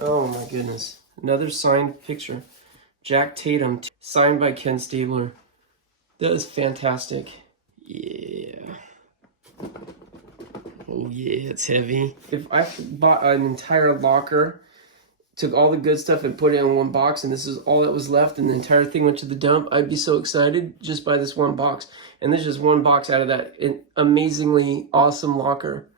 Oh my goodness. Another signed picture. Jack Tatum, signed by Ken Stabler. That is fantastic. Yeah. Oh yeah, it's heavy. If I bought an entire locker, took all the good stuff and put it in one box, and this is all that was left, and the entire thing went to the dump, I'd be so excited just by this one box. And there's just one box out of that amazingly awesome locker.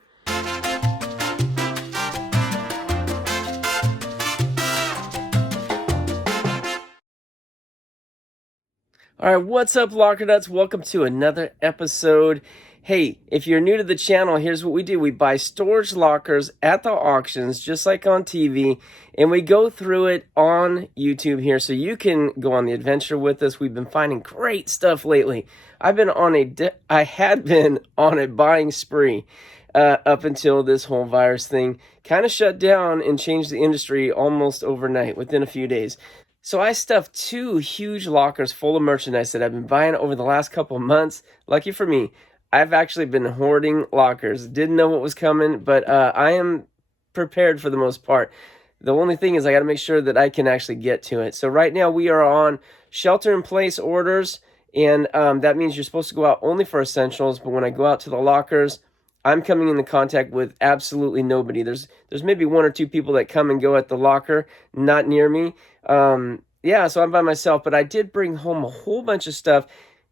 All right, what's up, Locker Nuts? Welcome to another episode. Hey, if you're new to the channel, here's what we do. We buy storage lockers at the auctions, just like on TV, and we go through it on YouTube here, so you can go on the adventure with us. We've been finding great stuff lately. I had been on a buying spree up until this whole virus thing kind of shut down and changed the industry almost overnight, within a few days. So I stuffed 2 huge lockers full of merchandise that I've been buying over the last couple of months. Lucky for me, I've actually been hoarding lockers. Didn't know what was coming, but I am prepared for the most part. The only thing is I got to make sure that I can actually get to it. So right now we are on shelter-in-place orders, and that means you're supposed to go out only for essentials. But when I go out to the lockers, I'm coming into contact with absolutely nobody. There's maybe 1 or 2 people that come and go at the locker, not near me. Yeah, so I'm by myself, but I did bring home a whole bunch of stuff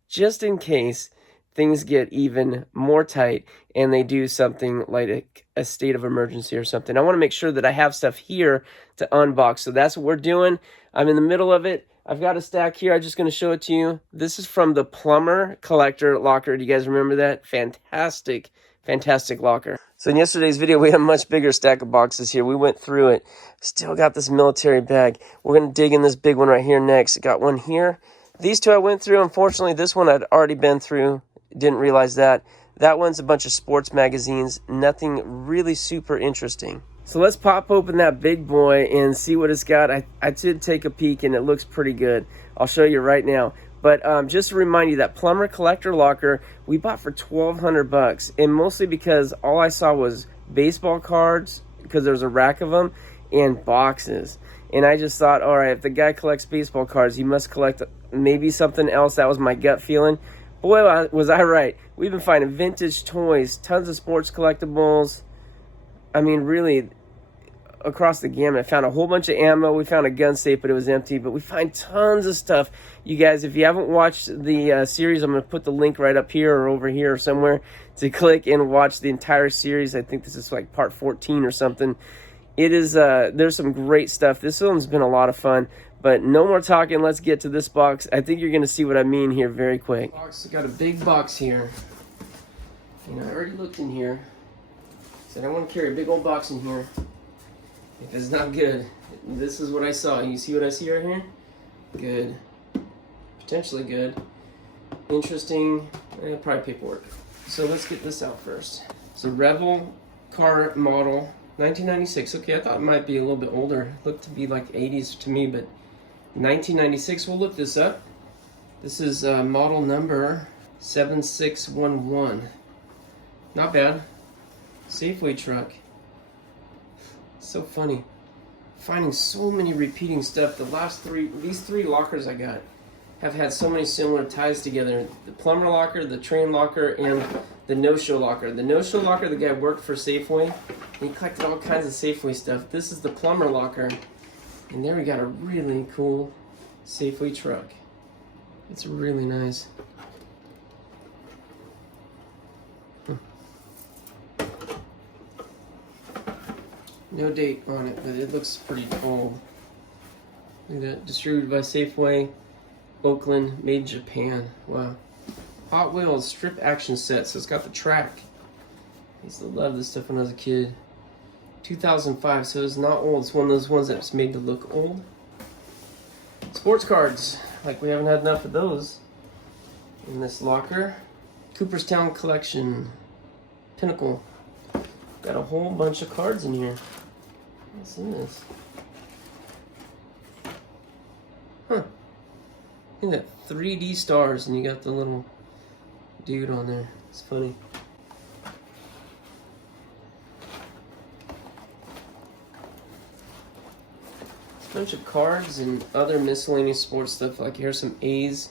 just in case things get even more tight and they do something like a state of emergency or something. I want to make sure that I have stuff here to unbox, so that's what we're doing. I'm in the middle of it. I've got a stack here. I'm just going to show it to you. This is from the Plumber Collector locker. Do you guys remember that? Fantastic locker. So in yesterday's video, we had a much bigger stack of boxes here. We went through it. Still got this military bag. We're going to dig in this big one right here next. Got one here. These 2 I went through. Unfortunately, this one I'd already been through. Didn't realize that. That one's a bunch of sports magazines. Nothing really super interesting. So let's pop open that big boy and see what it's got. I did take a peek, and it looks pretty good. I'll show you right now. But just to remind you, that Plumber Collector locker we bought for $1,200, and mostly because all I saw was baseball cards, because there was a rack of them, and boxes. And I just thought, all right, if the guy collects baseball cards, he must collect maybe something else. That was my gut feeling. Boy, was I right. We've been finding vintage toys, tons of sports collectibles. I mean, really, across the gamut. I found a whole bunch of ammo. We found a gun safe, but it was empty. But we find tons of stuff. You guys, if you haven't watched the series, I'm going to put the link right up here or over here or somewhere to click and watch the entire series. I think this is like part 14 or something. It is, there's some great stuff. This one's been a lot of fun. But no more talking. Let's get to this box. I think you're going to see what I mean here very quick. Got a big box here. And I already looked in here. Said I want to carry a big old box in here. If it's not good, this is what I saw. You see what I see right here? Good. Potentially good. Interesting. Probably paperwork. So let's get this out first. It's a Rebel car model, 1996. Okay, I thought it might be a little bit older. It looked to be like 80s to me, but 1996. We'll look this up. This is model number 7611. Not bad. Safeway truck. So funny. Finding so many repeating stuff. These 3 lockers I got have had so many similar ties together. The plumber locker, the train locker, and the no-show locker. The no-show locker, the guy worked for Safeway. He collected all kinds of Safeway stuff. This is the plumber locker. And there we got a really cool Safeway truck. It's really nice. No date on it, but it looks pretty old. Look at that. Distributed by Safeway, Oakland, made in Japan. Wow. Hot Wheels strip action set, so it's got the track. I used to love this stuff when I was a kid. 2005, so it's not old. It's one of those ones that's made to look old. Sports cards, like we haven't had enough of those in this locker. Cooperstown collection, Pinnacle. Got a whole bunch of cards in here. What's in this? Huh. You got 3D stars and you got the little dude on there. It's funny. bunch of cards and other miscellaneous sports stuff. Like here's some A's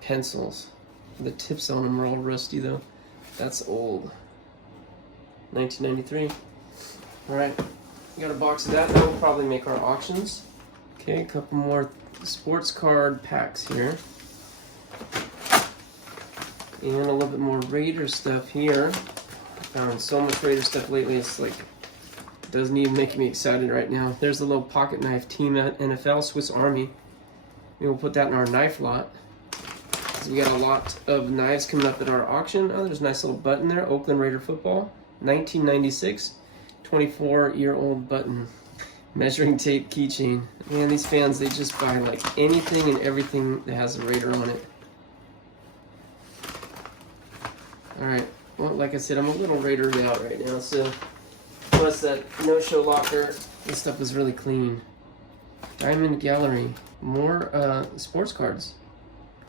pencils. The tips on them are all rusty though. That's old. 1993. All right, we got a box of that. That will probably make our auctions. Okay, a couple more sports card packs here. And a little bit more Raider stuff here. I found so much Raider stuff lately, it's like, doesn't even make me excited right now. There's the little pocket knife team at NFL, Swiss Army. Maybe we'll put that in our knife lot. So we got a lot of knives coming up at our auction. Oh, there's a nice little button there, Oakland Raider football, 1996, 24-year-old button. Measuring tape keychain. Man, these fans, they just buy like anything and everything that has a Raider on it. Alright, well, like I said, I'm a little Raidered out right now, so plus that no-show locker, this stuff is really clean. Diamond Gallery, more sports cards.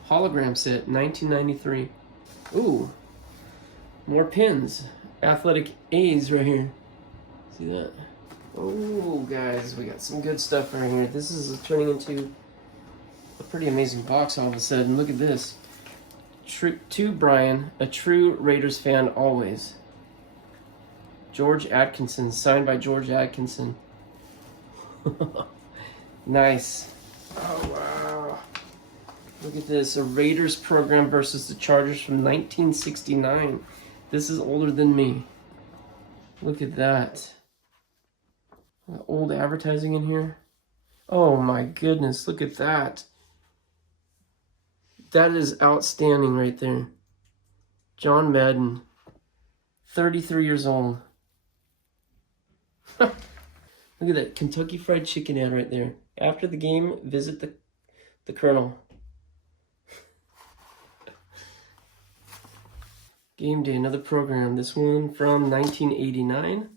Hologram set, 1993. Ooh, more pins. Athletic A's right here. See that? Oh, guys, we got some good stuff right here. This is turning into a pretty amazing box all of a sudden. Look at this. To Brian, a true Raiders fan always. George Atkinson, signed by George Atkinson. Nice. Oh, wow. Look at this. A Raiders program versus the Chargers from 1969. This is older than me. Look at that. Old advertising in here. Oh my goodness, look at that. That is outstanding right there. John Madden, 33 years old. Look at that Kentucky Fried Chicken ad right there. After the game, visit the Colonel. Game Day, another program. This one from 1989.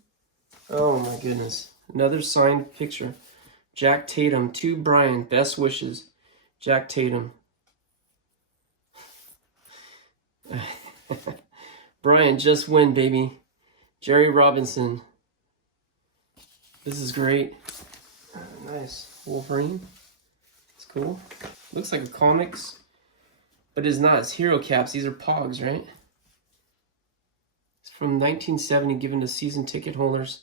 Oh my goodness. Another signed picture. Jack Tatum, to Brian, best wishes. Jack Tatum. Brian, just win, baby. Jerry Robinson. This is great. Nice. Wolverine. It's cool. Looks like a comics, but it's not. It's hero caps. These are Pogs, right? It's from 1970, given to season ticket holders.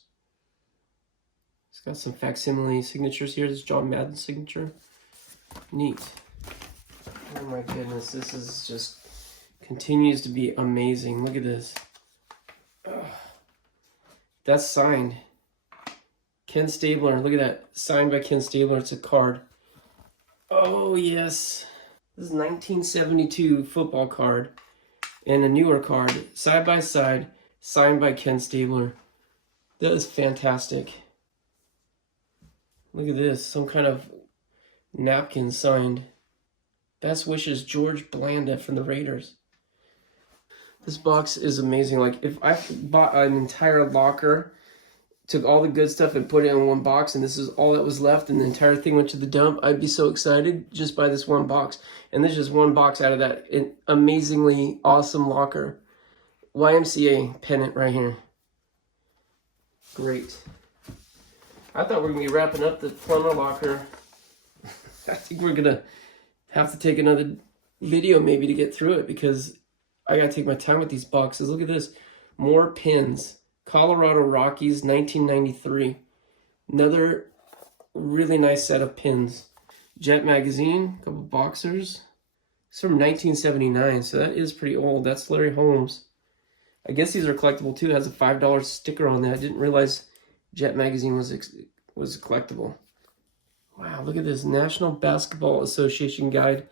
It's got some facsimile signatures here. This is John Madden's signature. Neat. Oh my goodness, this is just continues to be amazing. Look at this. Ugh. That's signed. Ken Stabler. Look at that. Signed by Ken Stabler. It's a card. Oh yes. This is 1972 football card and a newer card. Side by side. Signed by Ken Stabler. That is fantastic. Look at this, some kind of napkin signed. Best wishes, George Blanda from the Raiders. This box is amazing. Like, if I bought an entire locker, took all the good stuff and put it in one box, and this is all that was left, and the entire thing went to the dump, I'd be so excited just by this one box. And there's just one box out of that amazingly awesome locker. YMCA pennant right here. Great. I thought we were going to be wrapping up the plumber locker. I think we're going to have to take another video maybe to get through it because I got to take my time with these boxes. Look at this. More pins. Colorado Rockies, 1993. Another really nice set of pins. Jet Magazine, a couple boxers. It's from 1979, so that is pretty old. That's Larry Holmes. I guess these are collectible too. It has a $5 sticker on that. I didn't realize Jet Magazine was collectible. Wow, look at this. National Basketball Association Guide,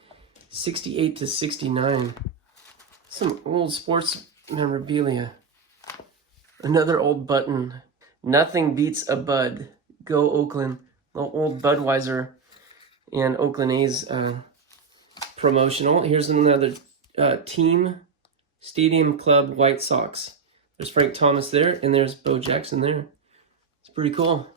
68 to 69. Some old sports memorabilia. Another old button. Nothing beats a Bud. Go Oakland. Old Budweiser and Oakland A's promotional. Here's another team. Stadium Club White Sox. There's Frank Thomas there, and there's Bo Jackson there. It's pretty cool.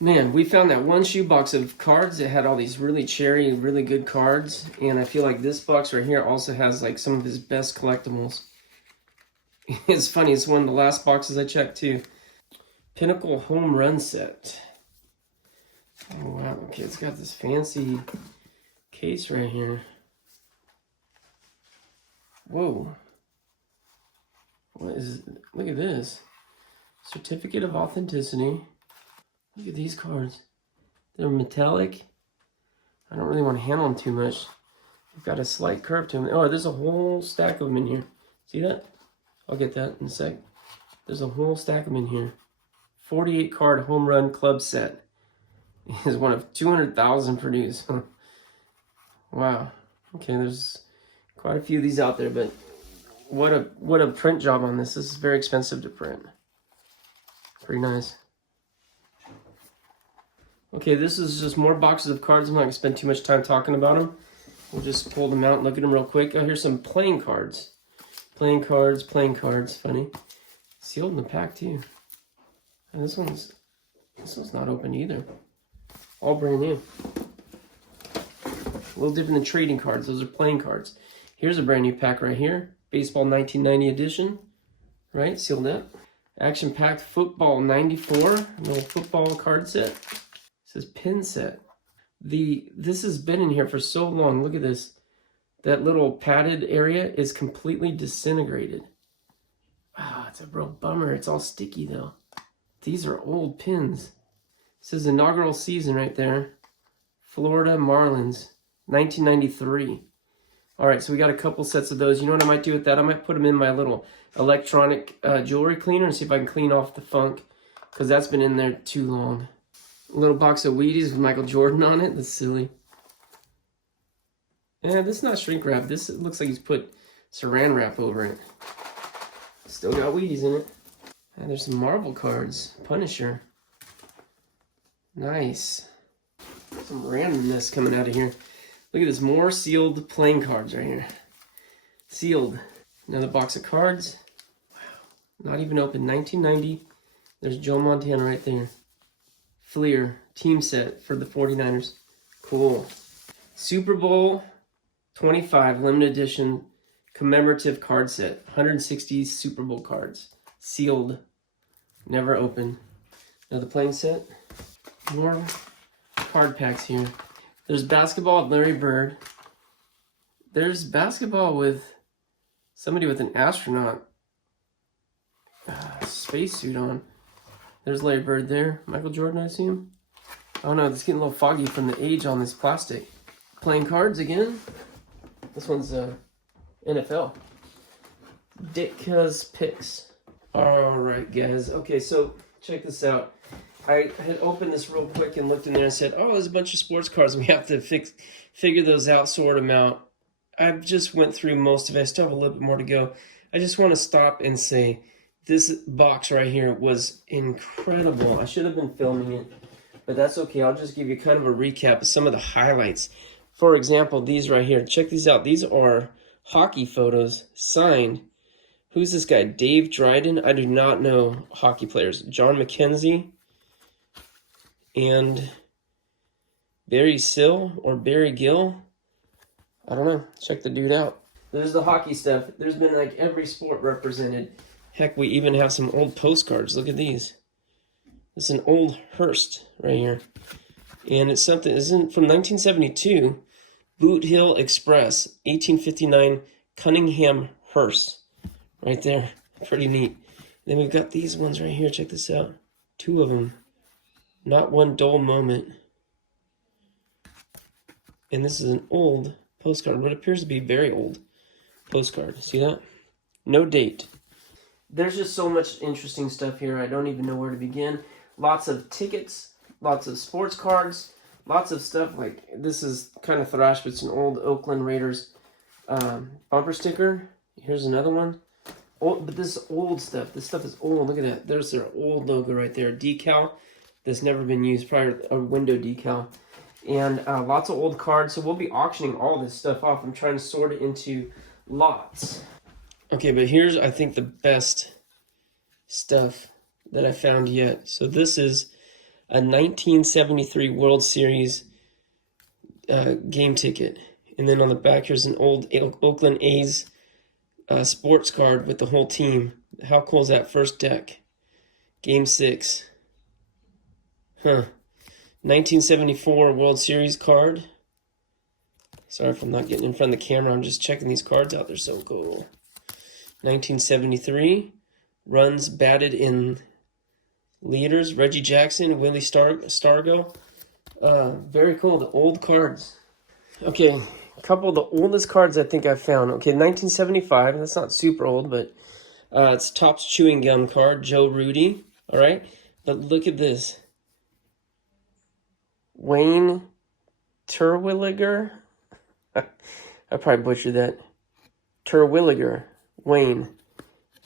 Man, we found that one shoebox of cards that had all these really cherry, really good cards, and I feel like this box right here also has like some of his best collectibles. It's funny, it's one of the last boxes I checked too. Pinnacle Home Run Set. Oh, wow. Okay, it's got this fancy case right here. Whoa. What is it? Look at this. Certificate of authenticity. Look at these cards. They're metallic. I don't really want to handle them too much. They've got a slight curve to them. Oh, there's a whole stack of them in here. See that? I'll get that in a sec. There's a whole stack of them in here. 48 card home run club set. Is one of 200,000 produced. Wow. Okay, there's quite a few of these out there, but what a print job on this. This is very expensive to print. Pretty nice. Okay, this is just more boxes of cards. I'm not going to spend too much time talking about them. We'll just pull them out and look at them real quick. Oh, here's some playing cards. Playing cards. Funny. Sealed in the pack, too. And this one's not open either. All brand new. A little different than trading cards. Those are playing cards. Here's a brand new pack right here. Baseball 1990 edition. Right, sealed up. Action Packed Football 94. A little football card set. It says pin set. This has been in here for so long. Look at this. That little padded area is completely disintegrated. Wow, it's a real bummer. It's all sticky though. These are old pins. It says inaugural season right there. Florida Marlins, 1993. All right, so we got a couple sets of those. You know what I might do with that? I might put them in my little electronic jewelry cleaner and see if I can clean off the funk, because that's been in there too long. A little box of Wheaties with Michael Jordan on it. That's silly. Yeah, this is not shrink wrap. This looks like he's put saran wrap over it. Still got Wheaties in it. And there's some Marvel cards. Punisher. Nice. Some randomness coming out of here. Look at this. More sealed playing cards right here. Sealed. Another box of cards. Wow. Not even open. 1990. There's Joe Montana right there. Fleer. Team set for the 49ers. Cool. Super Bowl 25 limited edition commemorative card set. 160 Super Bowl cards. Sealed. Never open. Another playing set. More card packs here. There's basketball with Larry Bird. There's basketball with somebody with an astronaut spacesuit on. There's Larry Bird there. Michael Jordan, I assume. Oh no, it's getting a little foggy from the age on this plastic. Playing cards again. This one's NFL. Ditka's Picks. Alright guys, okay, so check this out. I had opened this real quick and looked in there and said, oh, there's a bunch of sports cards. We have to figure those out, sort them out. I just went through most of it. I still have a little bit more to go. I just want to stop and say this box right here was incredible. I should have been filming it, but that's okay. I'll just give you kind of a recap of some of the highlights. For example, these right here. Check these out. These are hockey photos signed. Who's this guy? Dave Dryden? I do not know hockey players. John McKenzie and Barry Sill or Barry Gill. I don't know. Check the dude out. There's the hockey stuff. There's been like every sport represented. Heck, we even have some old postcards. Look at these. It's an old Hearst right here. And it's something, isn't from 1972. Boot Hill Express, 1859 Cunningham Hearst. Right there. Pretty neat. Then we've got these ones right here. Check this out. Two of them. Not one dull moment. And this is an old postcard. What appears to be very old postcard. See that? No date. There's just so much interesting stuff here. I don't even know where to begin. Lots of tickets. Lots of sports cards. Lots of stuff. Like, this is kind of thrash, but it's an old Oakland Raiders bumper sticker. Here's another one. Old, but this is old stuff. This stuff is old. Look at that. There's their old logo right there. Decal that's never been used prior. A window decal. And lots of old cards. So we'll be auctioning all this stuff off. I'm trying to sort it into lots. Okay, but here's, I think, the best stuff that I found yet. So this is a 1973 World Series game ticket. And then on the back, here's an old Oakland A's sports card with the whole team. How cool is that? First deck. Game 6. Huh. 1974 World Series card. Sorry if I'm not getting in front of the camera. I'm just checking these cards out. They're so cool. 1973. Runs batted in leaders. Reggie Jackson, Willie Stargo. Very cool. The old cards. Okay, a couple of the oldest cards I think I've found. Okay, 1975. That's not super old, but it's Topps Chewing Gum card. Joe Rudy. All right. But look at this. Wayne Terwilliger. I probably butchered that. Terwilliger. Wayne.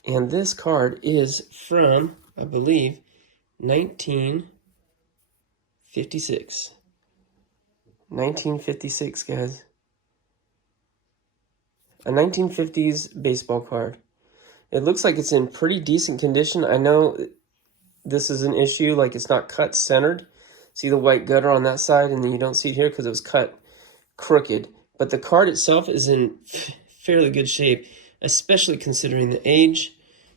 And this card is from, I believe, 1956. 1956, guys. A 1950s baseball card. It looks like it's in pretty decent condition. I know this is an issue, like it's not cut centered. See the white gutter on that side, and then you don't see it here because it was cut crooked. But the card itself is in fairly good shape, especially considering the age.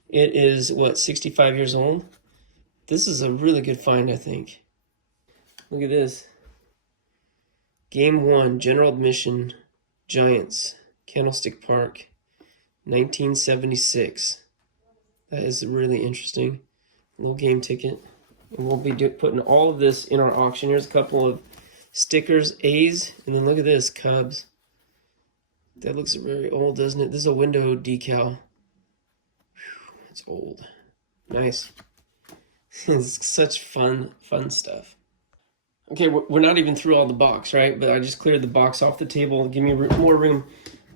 It is, what, 65 years old? This is a really good find, I think. Look at this. Game 1, General Admission, Giants, Candlestick Park, 1976. That is really interesting. Little game ticket. And we'll be putting all of this in our auction. Here's a couple of stickers, A's, and then look at this, Cubs. That looks very old, doesn't it? This is a window decal. It's old. Nice. It's such fun stuff. Okay, we're not even through all the box, right? But I just cleared the box off the table. Give me more room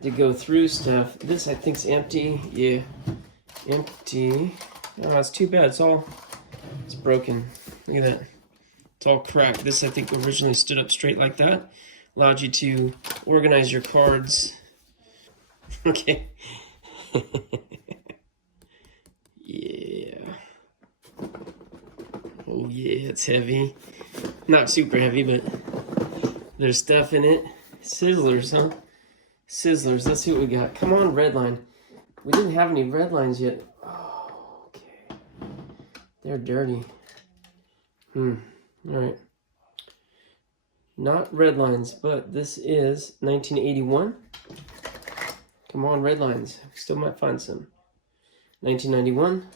to go through stuff. This, I think, is empty. Yeah, empty. Oh, it's too bad. It's broken. Look at that. It's all cracked. This, I think, originally stood up straight like that. Allowed you to organize your cards. Okay. Yeah. Oh, yeah, it's heavy. Not super heavy, but there's stuff in it. Sizzlers, huh? Sizzlers. Let's see what we got. Come on, red line. We didn't have any red lines yet. Oh, okay. They're dirty. All right. Not red lines, but this is 1981. Come on, red lines. Still might find some. 1991.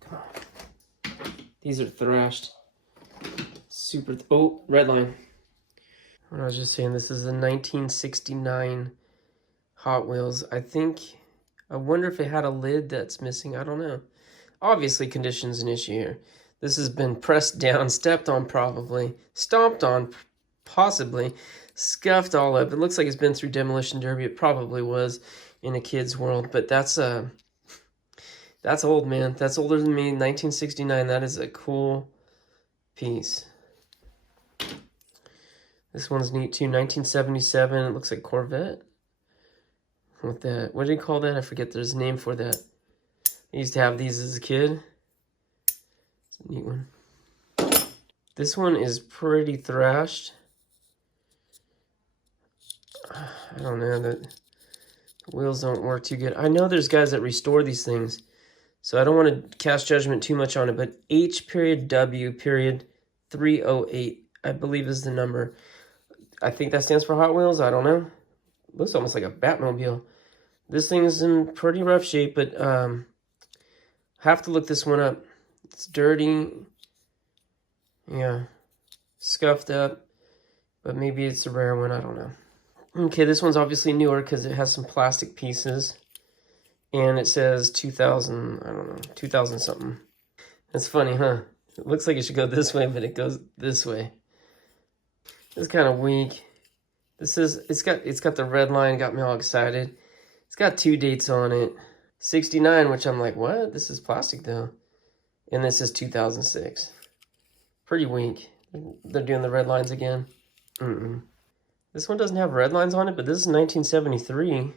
Come on. These are thrashed. Super. Oh, red line. I was just saying, this is a 1969 Hot Wheels. I wonder if it had a lid that's missing. I don't know. Obviously, condition's an issue here. This has been pressed down, stepped on probably, stomped on possibly, scuffed all up. It looks like it's been through demolition derby. It probably was in a kid's world, but that's old, man. That's older than me. 1969. That is a cool piece. This one's neat too. 1977. It looks like Corvette. With that, what do you call that? I forget. There's a name for that. I used to have these as a kid. It's a neat one. This one is pretty thrashed. I don't know, the wheels don't work too good. I know there's guys that restore these things, so I don't want to cast judgment too much on it, but H.W.308, I believe is the number. I think that stands for Hot Wheels. I don't know. Looks almost like a Batmobile. This thing is in pretty rough shape, but have to look this one up. It's dirty. Yeah. Scuffed up. But maybe it's a rare one. I don't know. Okay, this one's obviously newer because it has some plastic pieces. And it says 2000, I don't know, 2000 something. That's funny, huh? It looks like it should go this way, but it goes this way. It's kind of weak. It's got the red line, got me all excited. It's got 2 dates on it. 69, which I'm like, what? This is plastic though. And this is 2006. Pretty weak. They're doing the red lines again. This one doesn't have red lines on it, but this is 1973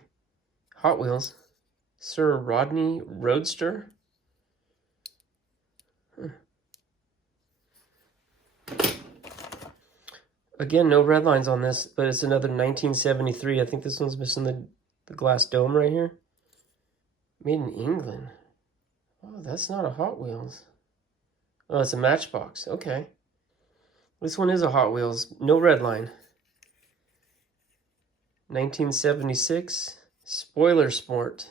Hot Wheels. Sir Rodney Roadster. Again, no red lines on this, but it's another 1973. I think this one's missing the glass dome right here. Made in England. Oh, that's not a Hot Wheels. Oh, it's a Matchbox. Okay. This one is a Hot Wheels, no red line. 1976 Spoiler Sport.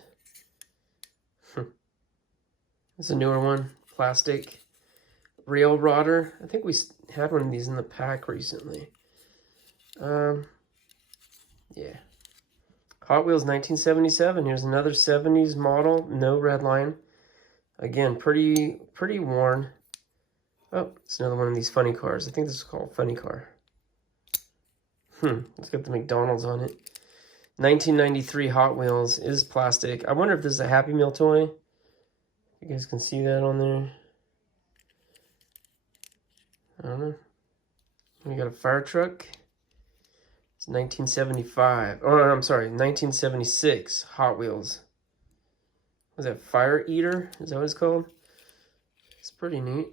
It's a newer one, plastic. Rail Rodder. I think we had one of these in the pack recently. Yeah. Hot Wheels 1977. Here's another 70s model, no red line. Again, pretty worn. Oh, it's another one of these funny cars. I think this is called Funny Car. It's got the McDonald's on it. 1993 Hot Wheels is plastic. I wonder if this is a Happy Meal toy. You guys can see that on there. I don't know. We got a fire truck. It's 1975. Oh, I'm sorry, 1976 Hot Wheels. Was that Fire Eater? Is that what it's called? It's pretty neat.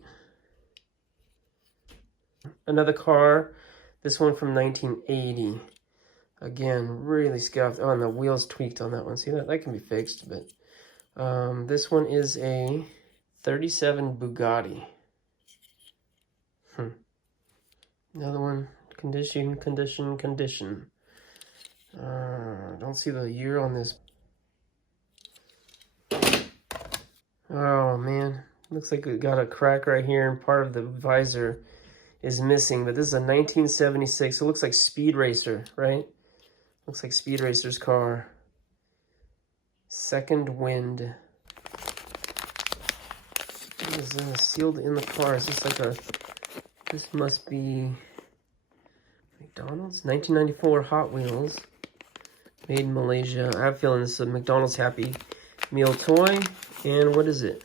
Another car. This one from 1980. Again, really scuffed. Oh, and the wheels tweaked on that one. See that? That can be fixed, but this one is a 37 Bugatti. Another one. Condition. Don't see the year on this. Oh, man. Looks like it got a crack right here, and part of the visor is missing. But this is a 1976. It looks like Speed Racer, right? Looks like Speed Racer's car. Second Wind. What is this? Sealed in the car. Is this like a... This must be... McDonald's? 1994 Hot Wheels. Made in Malaysia. I have a feeling this is a McDonald's Happy Meal toy. And what is it?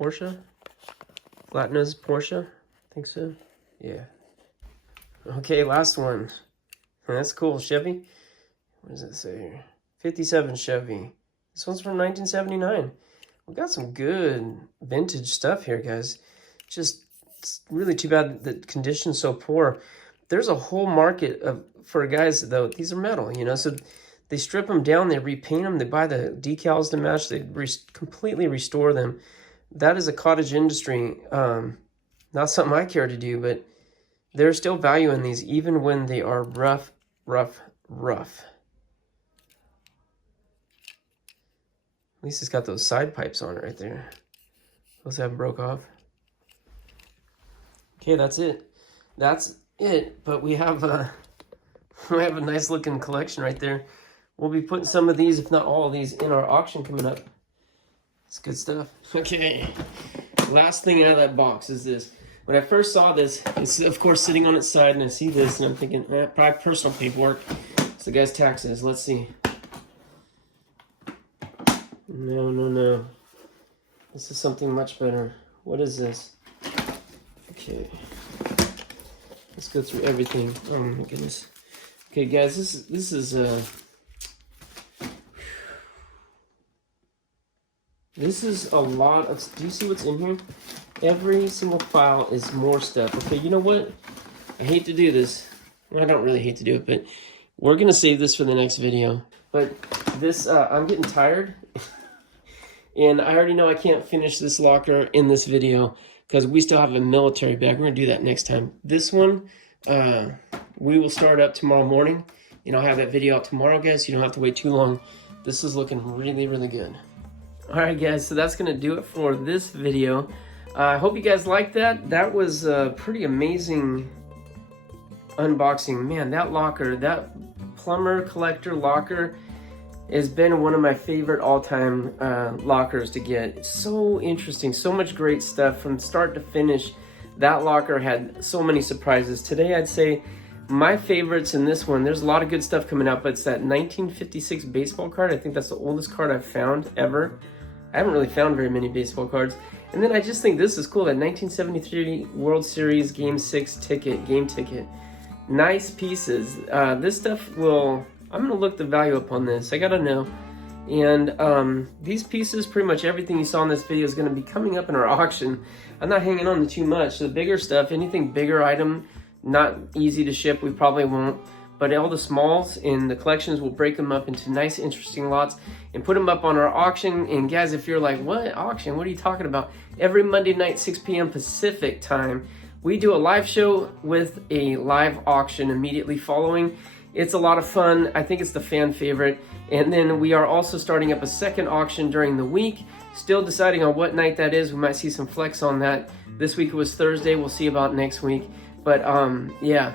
Porsche? Flat nose Porsche? I think so. Yeah. Okay, last one. That's cool. Chevy. What does it say here? 57 Chevy. This one's from 1979. We got some good vintage stuff here, guys. Just it's really too bad the condition's so poor. There's a whole market for guys, though. These are metal, you know, so they strip them down, they repaint them, they buy the decals to match, they completely restore them. That is a cottage industry. Not something I care to do, but there's still value in these, even when they are rough. At least it's got those side pipes on it right there. Those haven't broke off. Okay, that's it. That's it. But we have a nice looking collection right there. We'll be putting some of these, if not all of these, in our auction coming up. It's good stuff. Okay. Last thing out of that box is this. When I first saw this, it's of course sitting on its side, and I see this, and I'm thinking, probably personal paperwork. It's the guy's taxes. Let's see. No. This is something much better. What is this? Okay. Let's go through everything. Oh my goodness. Okay, guys, this is a lot of. Do you see what's in here? Every single file is more stuff. Okay, you know what? I hate to do this. Well, I don't really hate to do it, but we're gonna save this for the next video. But this, I'm getting tired. And I already know I can't finish this locker in this video because we still have a military bag. We're going to do that next time. This one, we will start up tomorrow morning. And I'll have that video out tomorrow, guys. You don't have to wait too long. This is looking really, really good. All right, guys. So that's going to do it for this video. I hope you guys liked that. That was a pretty amazing unboxing. Man, that locker, that Plumber Collector locker, has been one of my favorite all-time lockers to get. It's so interesting, so much great stuff from start to finish. That locker had so many surprises. Today I'd say my favorites in this one, there's a lot of good stuff coming out, but it's that 1956 baseball card. I think that's the oldest card I've found ever. I haven't really found very many baseball cards. And then I just think this is cool, that 1973 World Series Game 6 game ticket. Nice pieces. This stuff will... I'm going to look the value up on this. I got to know. And these pieces, pretty much everything you saw in this video is going to be coming up in our auction. I'm not hanging on to too much. The bigger stuff, anything bigger item, not easy to ship, we probably won't. But all the smalls in the collections, we'll break them up into nice, interesting lots and put them up on our auction. And guys, if you're like, what auction? What are you talking about? Every Monday night, 6 p.m. Pacific time, we do a live show with a live auction immediately following. It's a lot of fun. I think it's the fan favorite. And then we are also starting up a second auction during the week. Still deciding on what night that is. We might see some flex on that. This week it was Thursday. We'll see about next week. But yeah,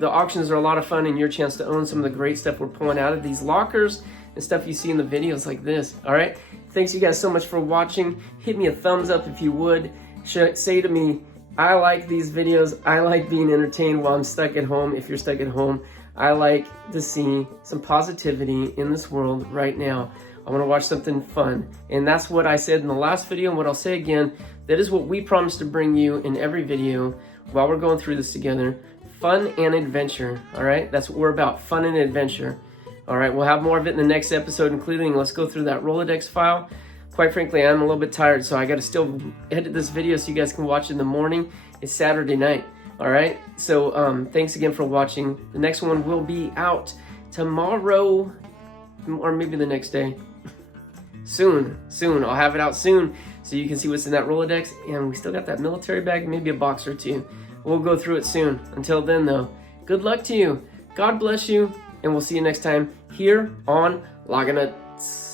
the auctions are a lot of fun and your chance to own some of the great stuff we're pulling out of these lockers and stuff you see in the videos like this. All right. Thanks you guys so much for watching. Hit me a thumbs up if you would. Say to me, I like these videos. I like being entertained while I'm stuck at home. If you're stuck at home, I like to see some positivity in this world right now. I want to watch something fun. And that's what I said in the last video and what I'll say again. That is what we promise to bring you in every video while we're going through this together. Fun and adventure, all right? That's what we're about, fun and adventure. All right, we'll have more of it in the next episode, including let's go through that Rolodex file. Quite frankly, I'm a little bit tired, so I got to still edit this video so you guys can watch in the morning. It's Saturday night. All right, so thanks again for watching. The next one will be out tomorrow or maybe the next day. Soon. I'll have it out soon so you can see what's in that Rolodex. And we still got that military bag, maybe a box or two. We'll go through it soon. Until then, though, good luck to you. God bless you, and we'll see you next time here on Abandonados.